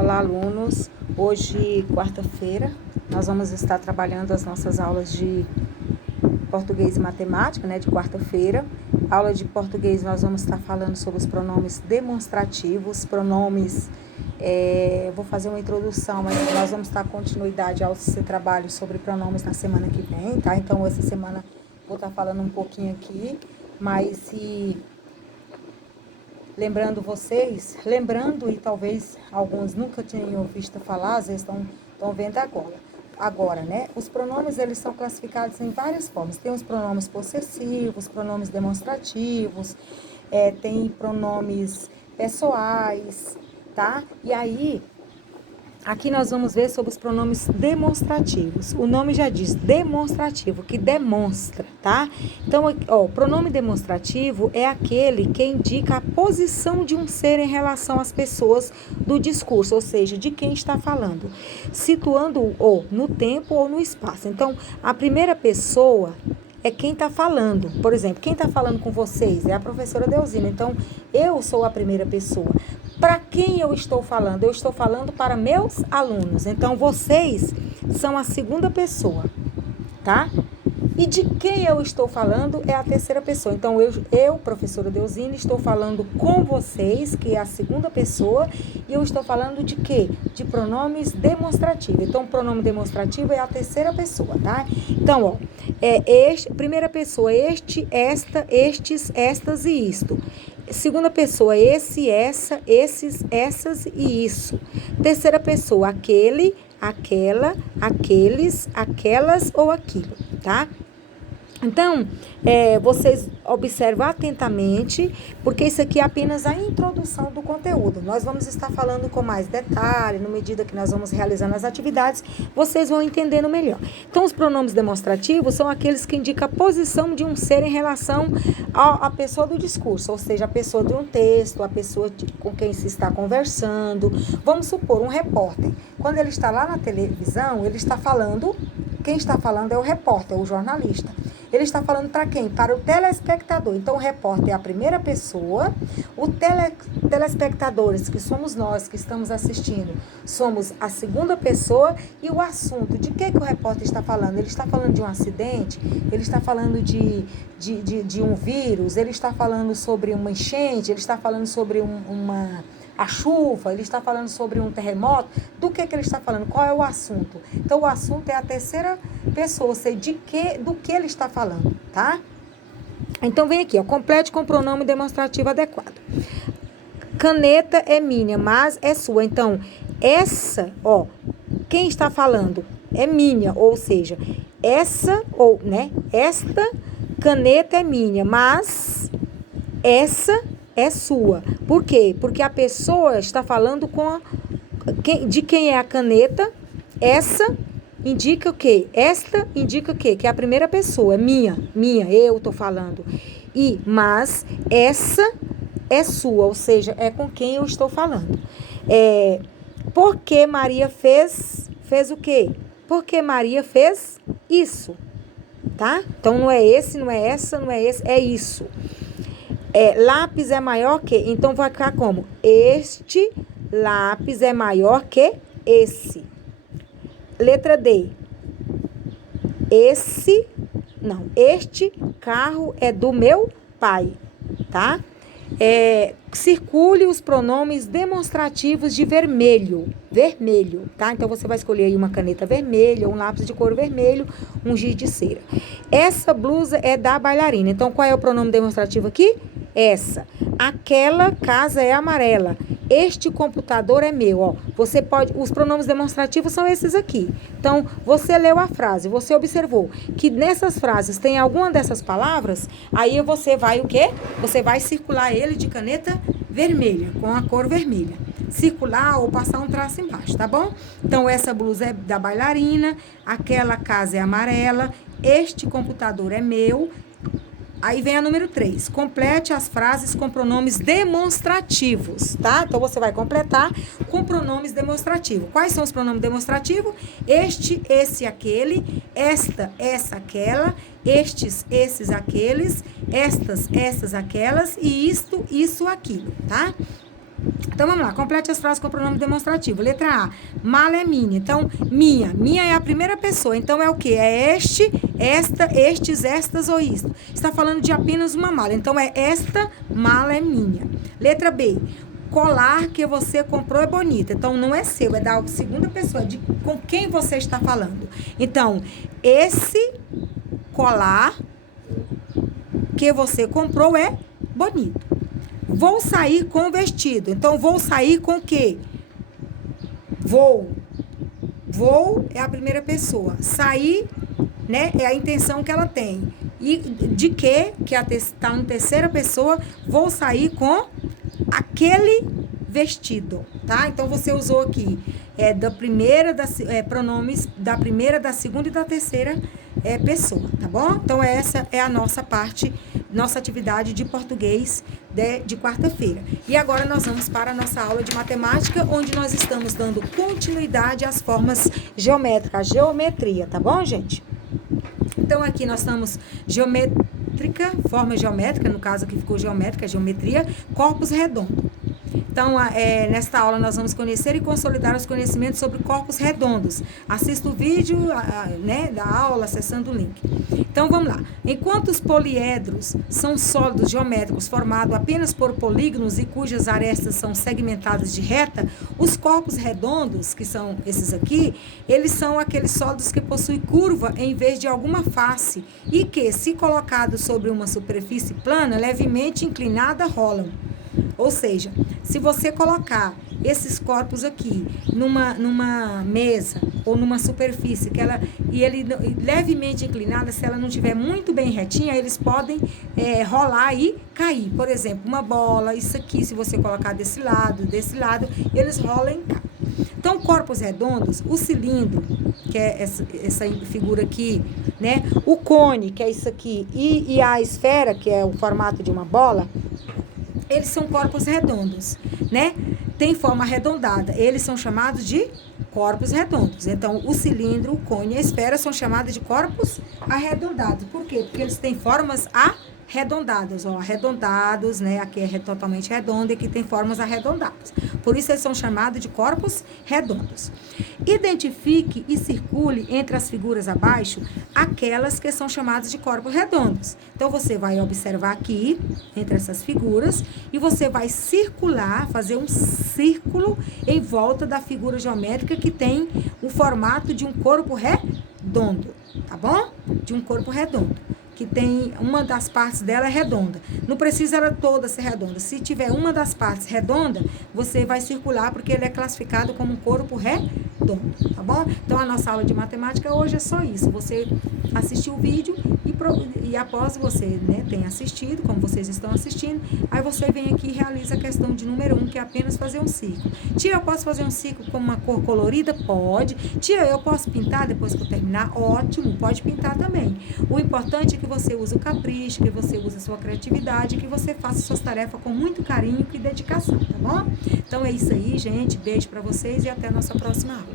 Olá, alunos. Hoje, quarta-feira, nós vamos estar trabalhando as nossas aulas de português e matemática, né, de quarta-feira. Aula de português, nós vamos estar falando sobre os pronomes demonstrativos, pronomes, vou fazer uma introdução, mas nós vamos estar continuidade ao trabalho sobre pronomes na semana que vem, tá? Então, essa semana vou estar falando um pouquinho aqui, mas lembrando e talvez alguns nunca tenham visto falar, às vezes estão vendo agora, né? Os pronomes, eles são classificados em várias formas. Tem os pronomes possessivos, pronomes demonstrativos, tem pronomes pessoais, tá? E aí, aqui nós vamos ver sobre os pronomes demonstrativos. O nome já diz demonstrativo, que demonstra, tá? Então, o pronome demonstrativo é aquele que indica a posição de um ser em relação às pessoas do discurso, ou seja, de quem está falando, situando-o ou no tempo ou no espaço. Então, a primeira pessoa é quem está falando. Por exemplo, quem está falando com vocês é a professora Delzina. Então, eu sou a primeira pessoa. Para quem eu estou falando? Eu estou falando para meus alunos. Então, vocês são a segunda pessoa, tá? E de quem eu estou falando é a terceira pessoa. Então, eu professora Delzina, estou falando com vocês, que é a segunda pessoa, e eu estou falando de quê? De pronomes demonstrativos. Então, o pronome demonstrativo é a terceira pessoa, tá? Então, primeira pessoa, este, esta, estes, estas e isto. Segunda pessoa, esse, essa, esses, essas e isso. Terceira pessoa, aquele, aquela, aqueles, aquelas ou aquilo, tá? Então, vocês observam atentamente, porque isso aqui é apenas a introdução do conteúdo. Nós vamos estar falando com mais detalhe, na medida que nós vamos realizando as atividades, vocês vão entendendo melhor. Então, os pronomes demonstrativos são aqueles que indicam a posição de um ser em relação à pessoa do discurso, ou seja, a pessoa de um texto, a pessoa com quem se está conversando. Vamos supor, um repórter. Quando ele está lá na televisão, ele está falando, quem está falando é o repórter, o jornalista. Ele está falando para quem? Para o telespectador. Então, o repórter é a primeira pessoa, telespectadores, que somos nós que estamos assistindo, somos a segunda pessoa, e o assunto, de que o repórter está falando? Ele está falando de um acidente, ele está falando de um vírus, ele está falando sobre uma enchente, ele está falando sobre a chuva, ele está falando sobre um terremoto. Do que ele está falando? Qual é o assunto? Então, o assunto é a terceira pessoa, ou seja, do que ele está falando, tá? Então, vem aqui, complete com o pronome demonstrativo adequado. Caneta é minha, mas é sua. Então, essa, quem está falando é minha, ou seja, esta caneta é minha, mas essa é sua. Por quê? Porque a pessoa está falando de quem é a caneta. Essa indica o quê? Esta indica o quê? Que é a primeira pessoa, é minha, eu estou falando. Mas essa é sua, ou seja, é com quem eu estou falando. Porque Maria fez o quê? Porque Maria fez isso, tá? Então, não é esse, não é essa, não é esse, é isso. Lápis é maior que... Então, vai ficar como? Este lápis é maior que esse. Letra D. Este carro é do meu pai, tá? Circule os pronomes demonstrativos de vermelho, tá? Então, você vai escolher aí uma caneta vermelha, um lápis de cor vermelho, um giz de cera. Essa blusa é da bailarina. Então, qual é o pronome demonstrativo aqui? Essa. Aquela casa é amarela. Este computador é meu, os pronomes demonstrativos são esses aqui. Então, você leu a frase, você observou que nessas frases tem alguma dessas palavras, aí você vai o quê? Você vai circular ele de caneta vermelha, com a cor vermelha. Circular ou passar um traço embaixo, tá bom? Então, essa blusa é da bailarina, aquela casa é amarela, este computador é meu. Aí vem a número 3. Complete as frases com pronomes demonstrativos, tá? Então, você vai completar com pronomes demonstrativos. Quais são os pronomes demonstrativos? Este, esse, aquele, esta, essa, aquela, estes, esses, aqueles, estas, essas, aquelas e isto, isso, aquilo, tá? Então, vamos lá. Complete as frases com o pronome demonstrativo. Letra A. Mala é minha. Então, minha. Minha é a primeira pessoa. Então, é o quê? É este, esta, estes, estas ou isto. Está falando de apenas uma mala. Então, é esta mala é minha. Letra B. Colar que você comprou é bonito. Então, não é seu, é da segunda pessoa, de com quem você está falando. Então, esse colar que você comprou é bonito. Vou sair com o vestido. Então, vou sair com o quê? Vou. Vou é a primeira pessoa. Sair, né, é a intenção que ela tem. E de que está em terceira pessoa, vou sair com aquele vestido, tá? Então, você usou aqui da primeira, pronomes da primeira, da segunda e da terceira pessoa, tá bom? Então, essa é a nossa parte, nossa atividade de português de quarta-feira. E agora nós vamos para a nossa aula de matemática, onde nós estamos dando continuidade às formas geométricas, geometria, tá bom, gente? Então, aqui nós estamos geométrica, forma geométrica, no caso aqui ficou geométrica, geometria, corpus redondo. Então, nesta aula nós vamos conhecer e consolidar os conhecimentos sobre corpos redondos. Assista o vídeo né, da aula acessando o link. Então, vamos lá. Enquanto os poliedros são sólidos geométricos formados apenas por polígonos e cujas arestas são segmentadas de reta, os corpos redondos, que são esses aqui, eles são aqueles sólidos que possuem curva em vez de alguma face e que, se colocados sobre uma superfície plana, levemente inclinada, rolam. Ou seja, se você colocar esses corpos aqui numa mesa ou numa superfície ele levemente inclinada, se ela não estiver muito bem retinha, eles podem rolar e cair. Por exemplo, uma bola, isso aqui, se você colocar desse lado, eles rolam e caem. Então, corpos redondos, o cilindro, que é essa figura aqui, né? O cone, que é isso aqui, e a esfera, que é o formato de uma bola, eles são corpos redondos, né? Tem forma arredondada. Eles são chamados de corpos redondos. Então, o cilindro, o cone e a esfera são chamados de corpos arredondados. Por quê? Porque eles têm formas arredondadas, ó, arredondados, né? Aqui é totalmente redondo e aqui tem formas arredondadas. Por isso, eles são chamados de corpos redondos. Identifique e circule entre as figuras abaixo aquelas que são chamadas de corpos redondos. Então, você vai observar aqui, entre essas figuras, e você vai circular, fazer um círculo em volta da figura geométrica que tem o formato de um corpo redondo, tá bom? De um corpo redondo, que tem uma das partes dela é redonda. Não precisa ela toda ser redonda. Se tiver uma das partes redonda, você vai circular, porque ele é classificado como um corpo redondo, tá bom? Então, a nossa aula de matemática hoje é só isso. Você assistiu o vídeo e após você, né, tenha assistido, como vocês estão assistindo, aí você vem aqui e realiza a questão de número 1, que é apenas fazer um círculo. Tia, eu posso fazer um círculo com uma cor colorida? Pode. Tia, eu posso pintar depois que eu terminar? Ótimo, pode pintar também. O importante é que você use o capricho, que você use a sua criatividade, que você faça suas tarefas com muito carinho e dedicação, tá bom? Então, é isso aí, gente. Beijo pra vocês e até a nossa próxima aula.